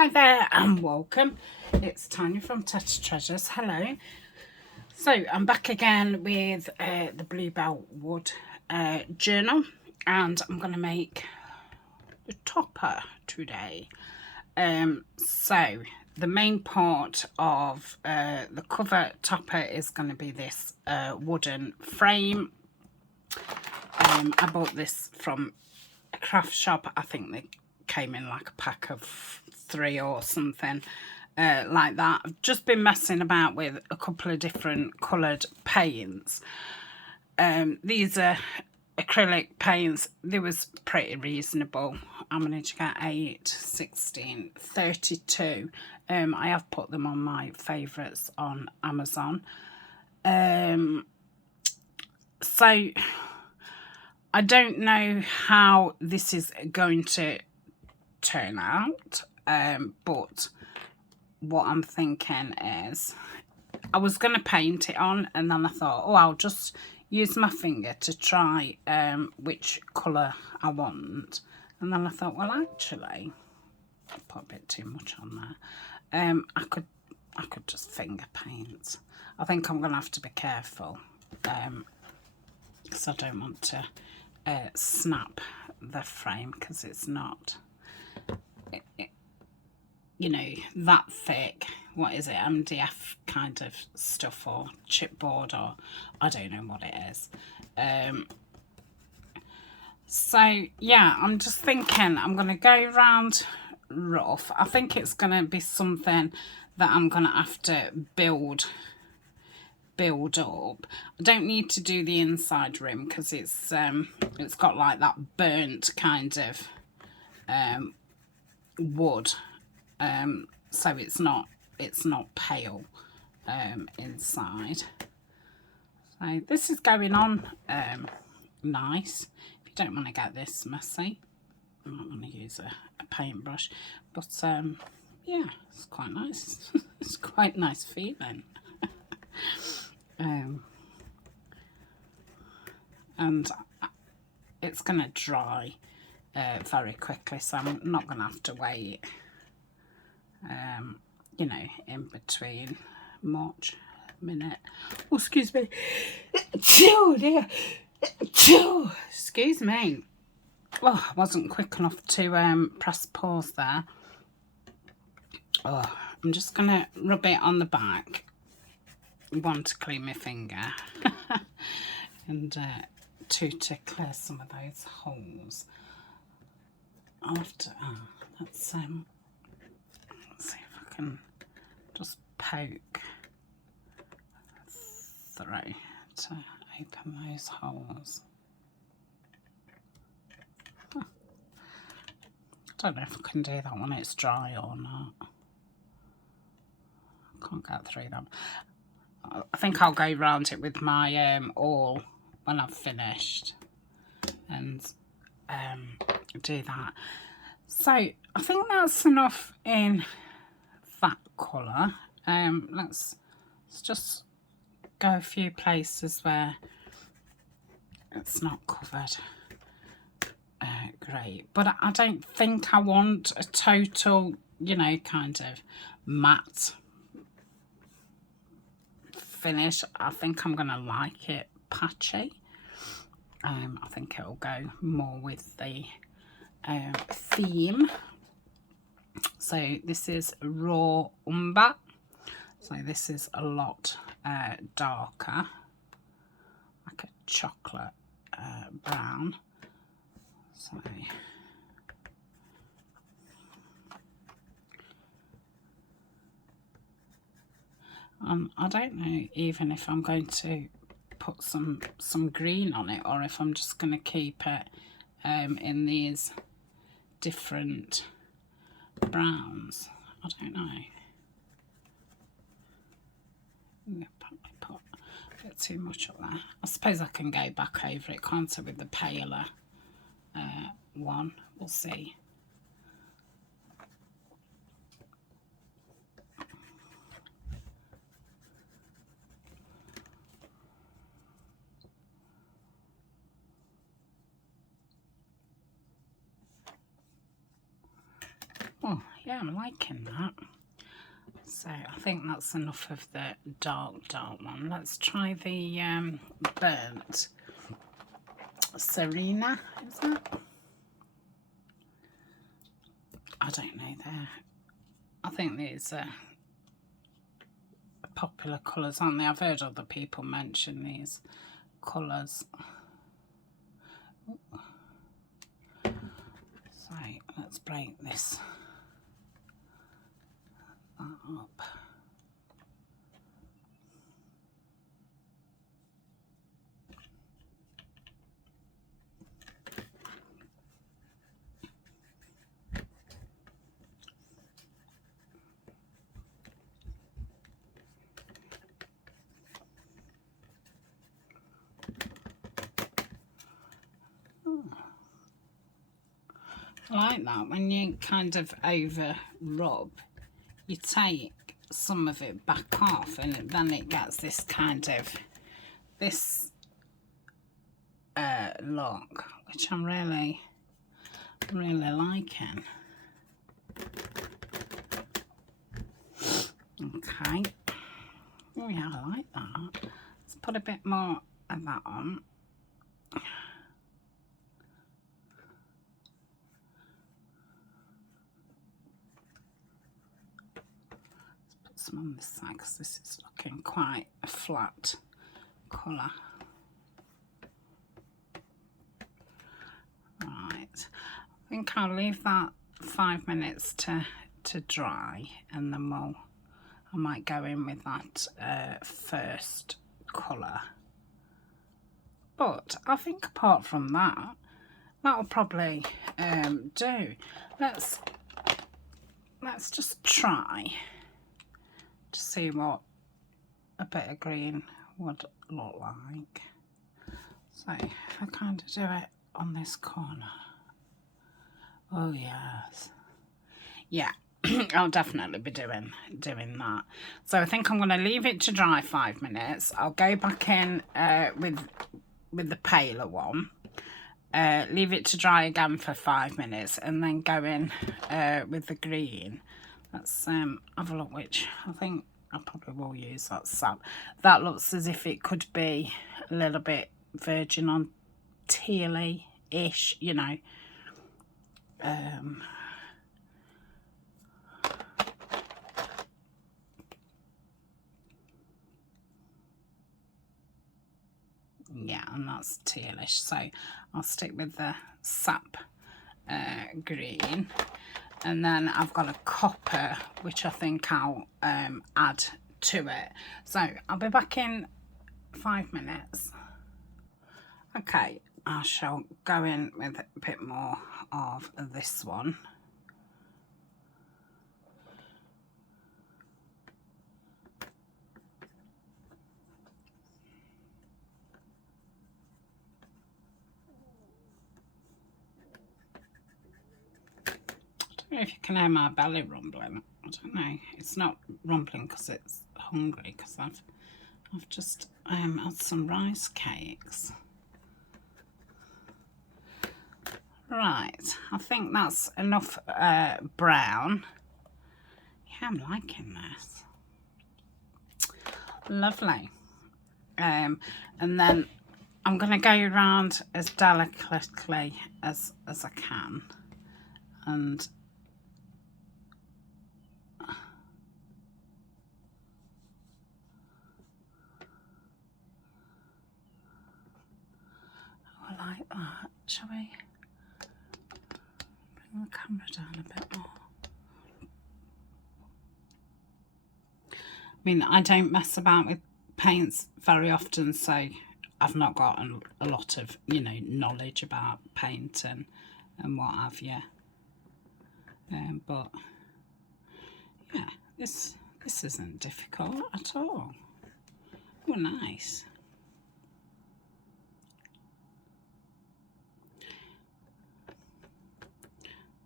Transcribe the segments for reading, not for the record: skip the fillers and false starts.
Hi there and welcome. It's Tania from Tatty Treasures. Hello. So I'm back again with the BlueBell Wood journal, and I'm going to make a topper today. So the main part of the cover topper is going to be this wooden frame. I bought this from a craft shop. I think they came in like a pack of 3 or something like that. I've just been messing about with a couple of different coloured paints. These are acrylic paints. They was pretty reasonable. I managed to get 8, 16, 32. I have put them on my favourites on Amazon. So I don't know how this is going to turn out, but what I'm thinking is I was going to paint it on, and then I thought, oh, I'll just use my finger to try which colour I want. And then I thought, well, actually, I put a bit too much on there. I could just finger paint. I think I'm going to have to be careful because I don't want to snap the frame, because it's not, you know, that thick. What is it, MDF kind of stuff, or chipboard, or I don't know what it is. So yeah, I'm just thinking I'm going to go round rough. I think it's going to be something that I'm going to have to build up. I don't need to do the inside rim because it's got like that burnt kind of wood, so it's not pale inside. So this is going on nice. If you don't want to get this messy, I might want to use a paintbrush, but yeah, it's quite nice. It's quite nice feeling. And it's going to dry very quickly, so I'm not going to have to wait, you know, in between much. Minute. Oh, excuse me. Excuse me. Oh, I wasn't quick enough to press pause there. Oh, I'm just going to rub it on the back. One, to clean my finger. And 2, to clear some of those holes. I'll have to, let's see if I can just poke through to open those holes. I don't know if I can do that when it's dry or not. I can't get through them. I think I'll go round it with my awl when I've finished and do that. So I think that's enough in that colour. Let's just go a few places where it's not covered great, but I don't think I want a total, you know, kind of matte finish. I think I'm gonna like it patchy. I think it'll go more with the theme. So this is raw umber, so this is a lot darker, like a chocolate brown. So I don't know even if I'm going to put some green on it, or if I'm just going to keep it in these different browns. I don't know. Probably put a bit too much up there. I suppose I can go back over it, can't I, with the paler one. We'll see. Oh, yeah, I'm liking that. So I think that's enough of the dark one. Let's try the burnt Serena, is it? I don't know there. I think these are popular colours, aren't they? I've heard other people mention these colours. So let's break that up. I like that when you kind of over rub, you take some of it back off, and then it gets this kind of look, which I'm really liking. Okay. Oh yeah, I like that. Let's put a bit more of that on. Some on this side because this is looking quite a flat colour. Right, I think I'll leave that 5 minutes to dry, and then I might go in with that first colour. But I think apart from that, that'll probably do. Let's just try to see what a bit of green would look like. So if I kind of do it on this corner. Oh yes, yeah. I'll definitely be doing that. So I think I'm going to leave it to dry 5 minutes. I'll go back in with the paler one, leave it to dry again for 5 minutes, and then go in with the green. Let's have a look which. I think I probably will use that sap. That looks as if it could be a little bit virgin on tealy-ish, you know. Yeah, and that's tealish, so I'll stick with the sap green. And then I've got a copper, which I think I'll add to it. So I'll be back in 5 minutes. Okay, I shall go in with a bit more of this one. I don't know if you can hear my belly rumbling. I don't know. It's not rumbling because it's hungry, because I've just had some rice cakes. Right, I think that's enough brown. Yeah, I'm liking this. Lovely. And then I'm going to go around as delicately as I can, and I like that. Shall we bring the camera down a bit more? I mean, I don't mess about with paints very often, so I've not got a lot of, you know, knowledge about paint and what have you. But yeah, this isn't difficult at all. Oh, nice.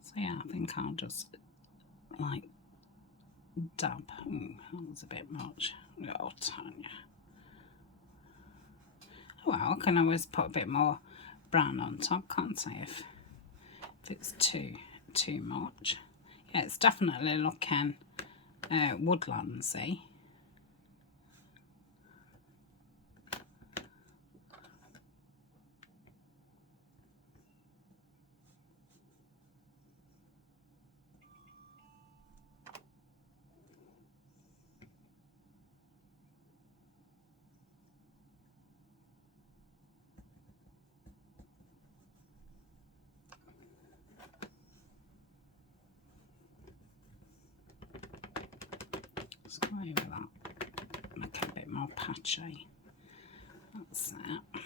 So yeah, I think I'll just like dab. That was a bit much. Oh, Tania. Oh, well, I can always put a bit more brown on top, can't I, if it's too much. Yeah, it's definitely looking woodlandsy. Let's go over that, make it a bit more patchy. That's it.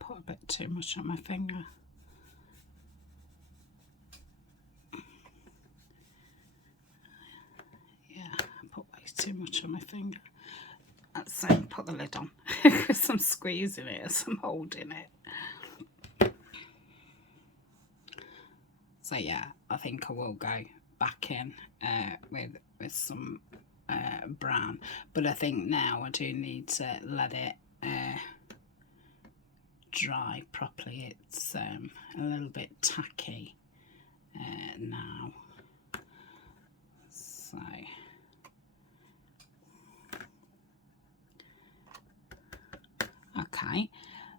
Put a bit too much on my finger. Yeah, I put way too much on my finger. That's same. Put the lid on because I'm squeezing it as I'm holding it. So yeah, I think I will go back in with some brown, but I think now I do need to let it dry properly. It's a little bit tacky now, so okay,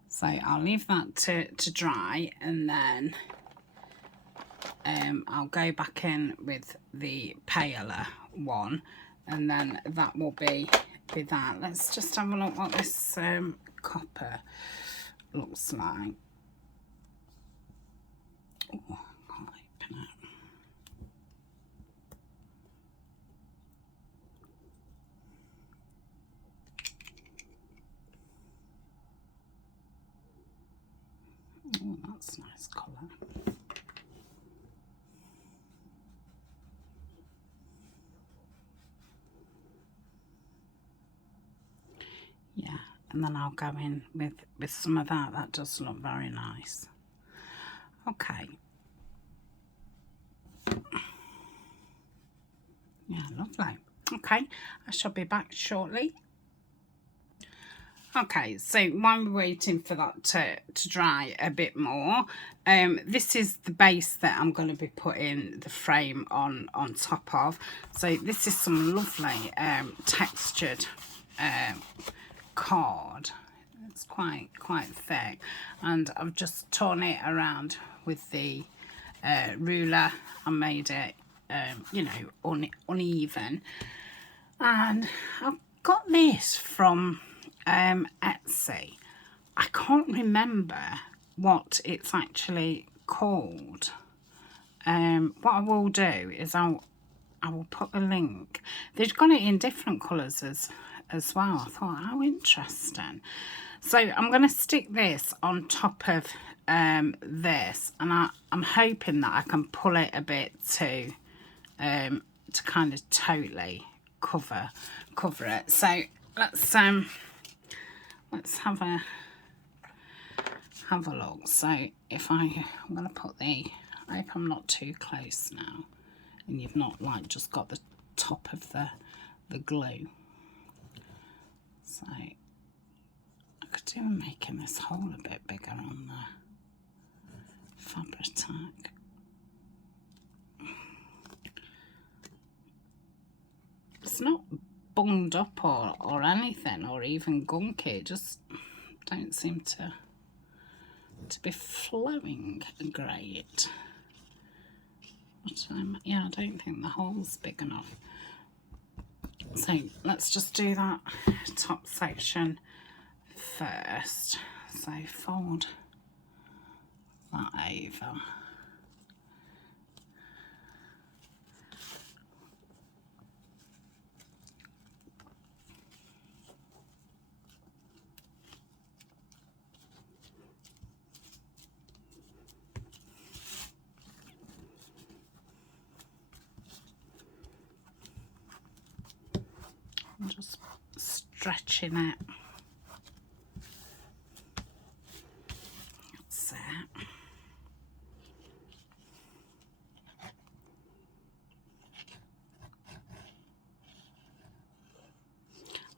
so I'll leave that to dry, and then I'll go back in with the paler one, and then that will be that. Let's just have a look what this copper looks like. Oh, I can't open it. Oh, that's a nice colour. Yeah, and then I'll go in with some of that. That does look very nice. Okay. Yeah, lovely. Okay, I shall be back shortly. Okay, so while we're waiting for that to dry a bit more, this is the base that I'm going to be putting the frame on top of. So this is some lovely textured card. It's quite thick, and I've just torn it around with the ruler and made it you know, uneven. And I've got this from Etsy. I can't remember what it's actually called. What I will do is I will put a link. They've got it in different colours as well. I thought, how interesting. So I'm going to stick this on top of this, and I'm hoping that I can pull it a bit to kind of totally cover it. So let's have a look. So if I'm going to put I hope I'm not too close now, and you've not like just got the top of the glue. So I could do with making this hole a bit bigger on the fabric. It's not bunged up or anything, or even gunky. It just don't seem to be flowing great. But yeah, I don't think the hole's big enough. So let's just do that top section first. So fold that over. I'm just stretching it. That's it.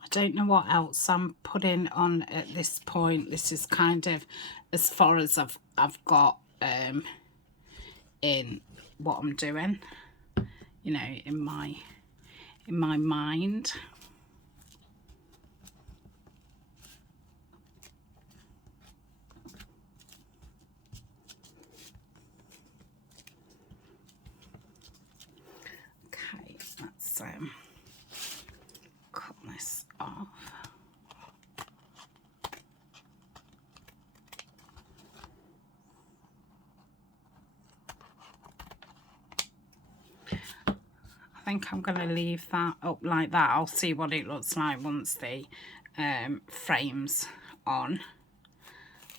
I don't know what else I'm putting on at this point. This is kind of as far as I've got in what I'm doing, you know, in my mind. Okay, let's cut this off. I think I'm going to leave that up like that. I'll see what it looks like once the frame's on.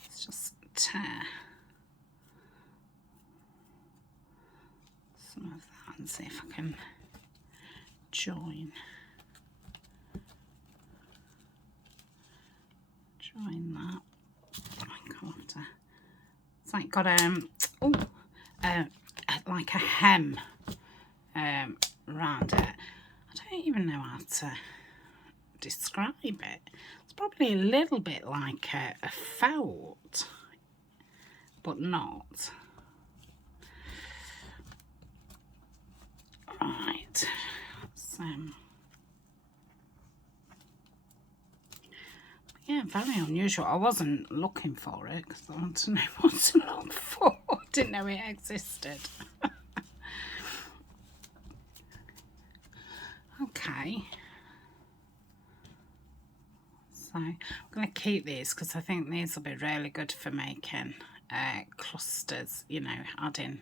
Let's just tear some of that and see if I can join that. I think I'll have to, it's like got like a hem around it. I don't even know how to describe it. It's probably a little bit like a felt, but not. Right, so yeah, very unusual. I wasn't looking for it because I wanted to know what to look for. I didn't know it existed. Okay, so I'm going to keep these because I think these will be really good for making clusters, you know, adding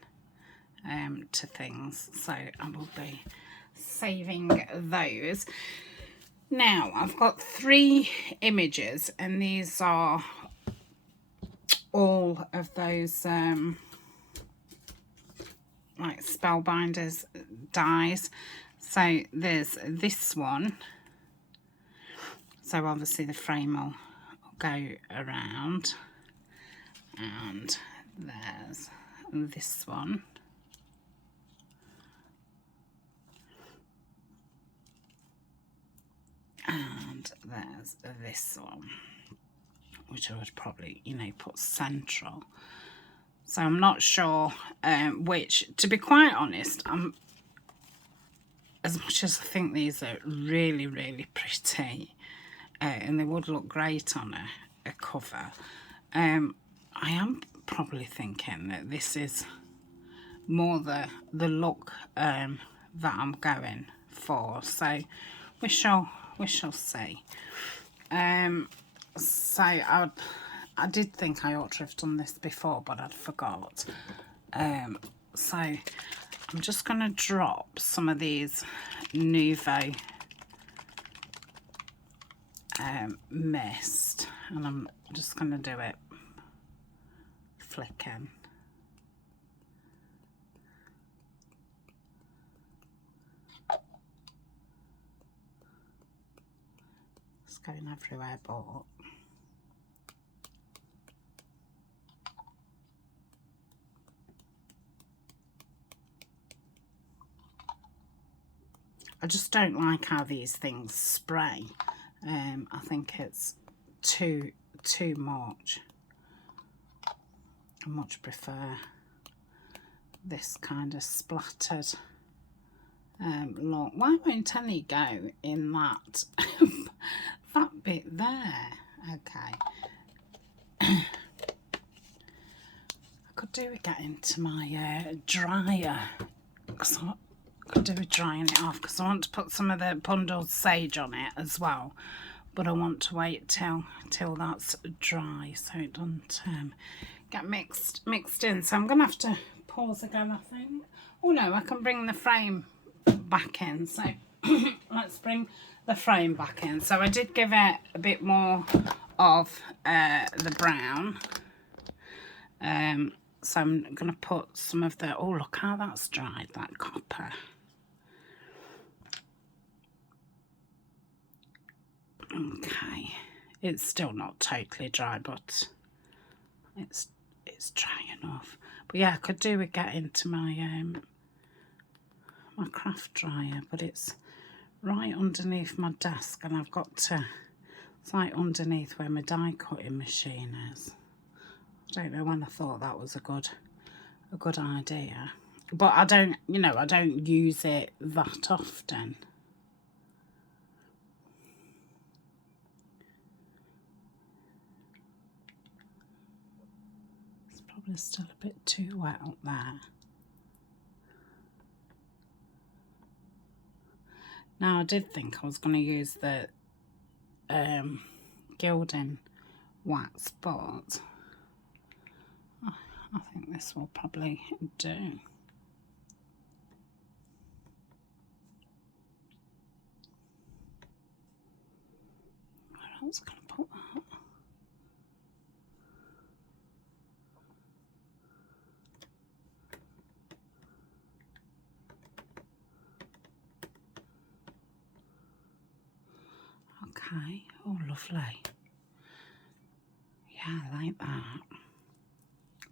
to things. So I will be saving those. Now I've got 3 images, and these are all of those like Spellbinders dies. So there's this one, so obviously the frame will go around, and there's this one, and there's this one, which I would probably, you know, put central. So I'm not sure which, to be quite honest. As much as I think these are really, really pretty, and they would look great on a cover, I am probably thinking that this is more the look that I'm going for. So we shall see. So I did think I ought to have done this before, but I'd forgot. So I'm just going to drop some of these Nouveau mist, and I'm just going to do it flicking. It's going everywhere, but I just don't like how these things spray. I think it's too much. I much prefer this kind of splattered look. Why won't Tania go in that that bit there? Okay. I could do with getting to my dryer, because could do with drying it off, because I want to put some of the bundled sage on it as well, but I want to wait till that's dry so it doesn't get mixed in. So I'm gonna have to pause again, I think. Oh no, I can bring the frame back in. So let's bring the frame back in. So I did give it a bit more of the brown. So I'm going to put some of the, oh look how that's dried, that copper. Okay, it's still not totally dry, but it's dry enough. But yeah, I could do with getting to my my craft dryer, but it's right underneath my desk, and I've got to, it's like underneath where my die cutting machine is. I don't know when I thought that was a good idea, but I don't, you know, I don't use it that often. It's probably still a bit too wet up there. Now I did think I was going to use the gilding wax, but I think this will probably do. Where else can I put that? Okay, oh lovely. Yeah, I like that.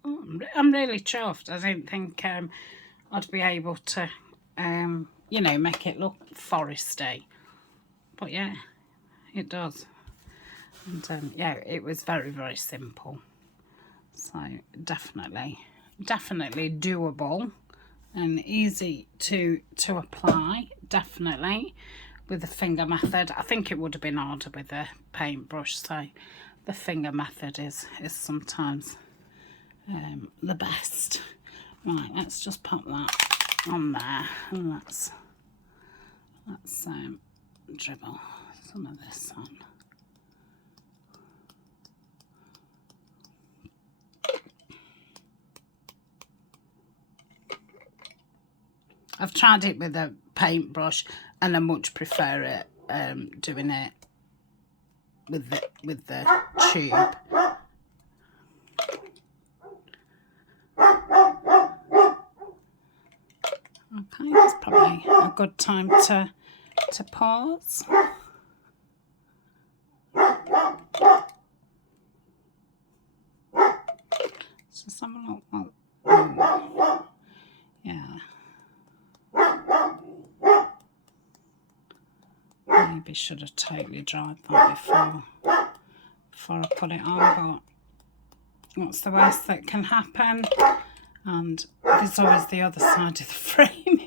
Oh, I'm really chuffed. I don't think I'd be able to, you know, make it look foresty. But yeah, it does. And yeah, it was very, very simple. So definitely doable and easy to apply. Definitely with the finger method. I think it would have been harder with a paintbrush. So the finger method is sometimes the best. Right, let's just pop that on there, and let's dribble some of this on. I've tried it with a paintbrush, and I much prefer it doing it with the tube. Okay, it's probably a good time to pause. Let's just have a look. Oh, yeah. Maybe should have totally dried that before I put it on, but what's the worst that can happen? And there's always the other side of the frame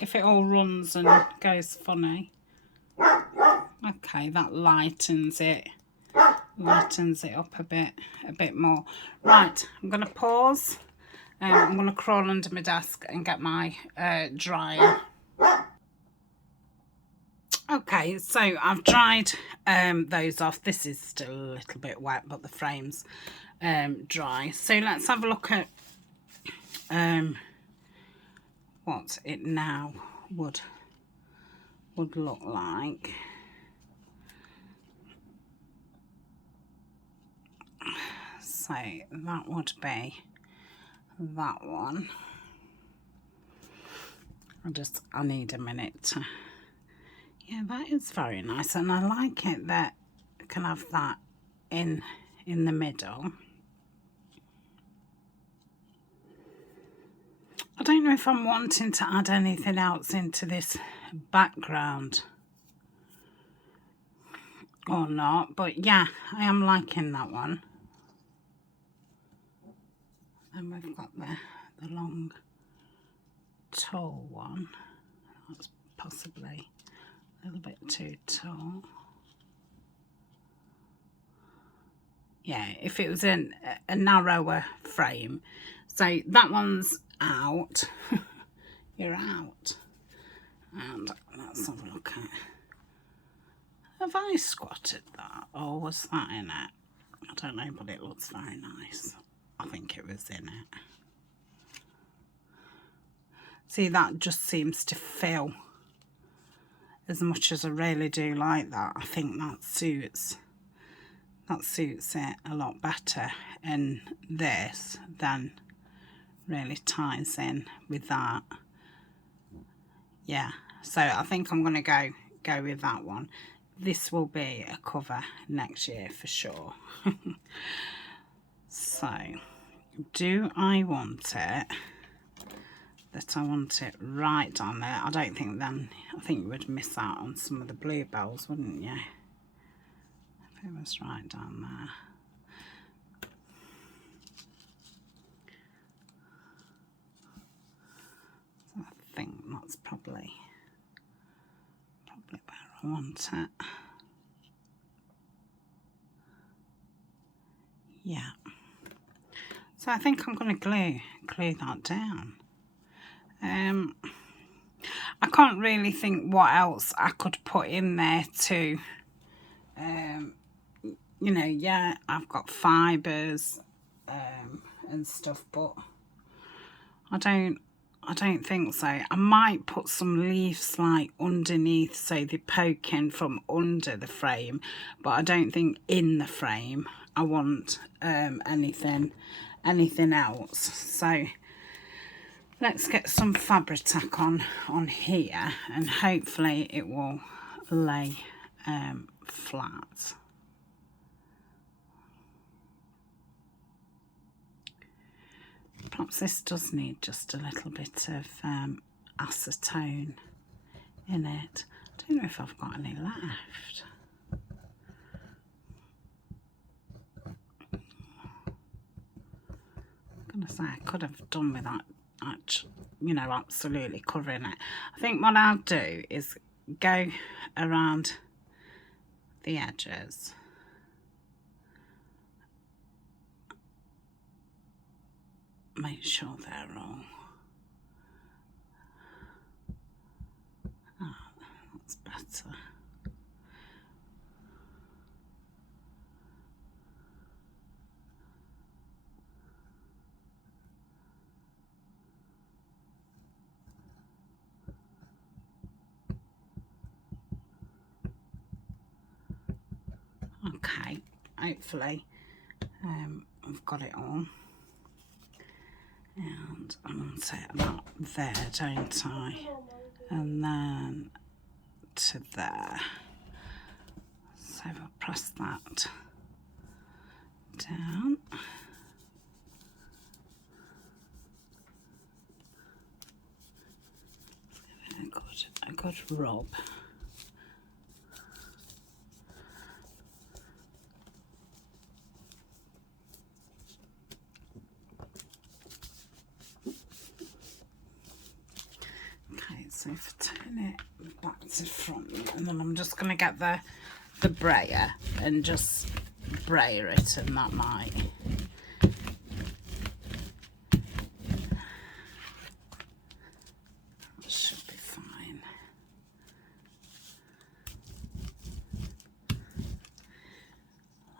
if it all runs and goes funny. Okay, that lightens it up a bit more. Right, I'm gonna pause. I'm gonna crawl under my desk and get my dryer. Okay, so I've dried those off. This is still a little bit wet, but the frame's dry. So let's have a look at what it now would look like. So that would be that one. I need a minute to, yeah, that is very nice, and I like it that I can have that in the middle. I don't know if I'm wanting to add anything else into this background or not, but yeah, I am liking that one. Then we've got the long tall one. That's possibly a little bit too tall. Yeah, if it was a narrower frame. So that one's out. You're out. And let's have a look at, have I squatted that, or was that in it? I don't know, but it looks very nice. I think it was in it. See, that just seems to fill. As much as I really do like that, I think that suits it a lot better. And this then really ties in with that. Yeah, so I think I'm going to go with that one. This will be a cover next year for sure. So, do I want it that I want it right down there? I don't think then, I think you would miss out on some of the bluebells, wouldn't you? If it was right down there. So I think that's probably where I want it. Yeah. So I think I'm going to glue that down. I can't really think what else I could put in there to, you know, yeah, I've got fibres and stuff, but I don't think so. I might put some leaves like underneath so they poke in from under the frame, but I don't think in the frame I want anything else. So let's get some fabric tack on here, and hopefully it will lay flat. Perhaps this does need just a little bit of acetone in it. I don't know if I've got any left. I'm gonna say I could have done with that, you know, absolutely covering it. I think what I'll do is go around the edges. Make sure they're all. Oh, that's better. Okay, hopefully I've got it all. And I want it about there, don't I? And then to there. So I'll press that down. A good rub. So if I turn it back to front, and then I'm just going to get the brayer and just brayer it, and that might should be fine.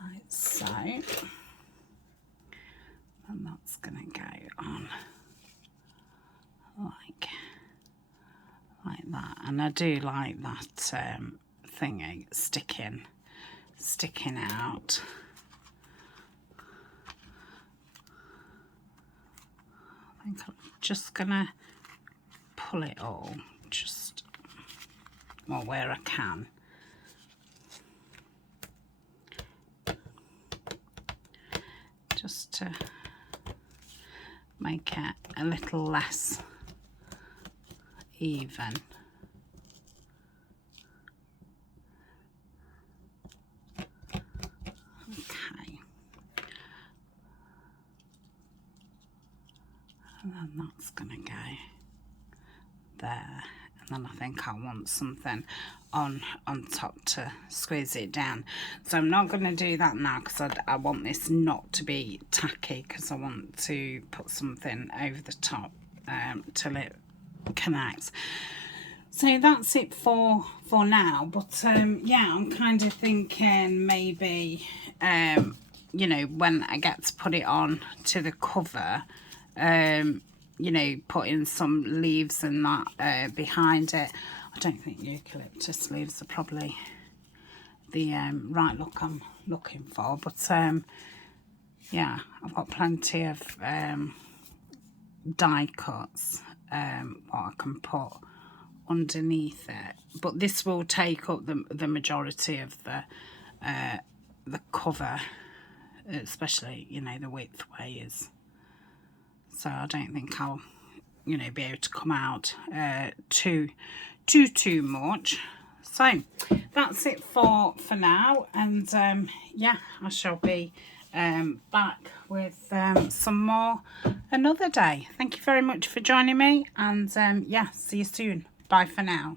Like so. And that's going to go on like that, and I do like that thingy sticking out. I think I'm just gonna pull it all, just well where I can. Just to make it a little less even. Okay. And then that's gonna go there. And then I think I want something on top to squeeze it down. So I'm not going to do that now, because I want this not to be tacky, because I want to put something over the top till it connects. So that's it for now, but yeah, I'm kind of thinking maybe you know, when I get to put it on to the cover, you know, put in some leaves and that behind it. I don't think eucalyptus leaves are probably the right look I'm looking for, but yeah, I've got plenty of die cuts what I can put underneath it, but this will take up the majority of the cover, especially, you know, the width ways. So I don't think I'll, you know, be able to come out too much. So that's it for now, and yeah, I shall be back with some more another day. Thank you very much for joining me, and yeah, see you soon. Bye for now.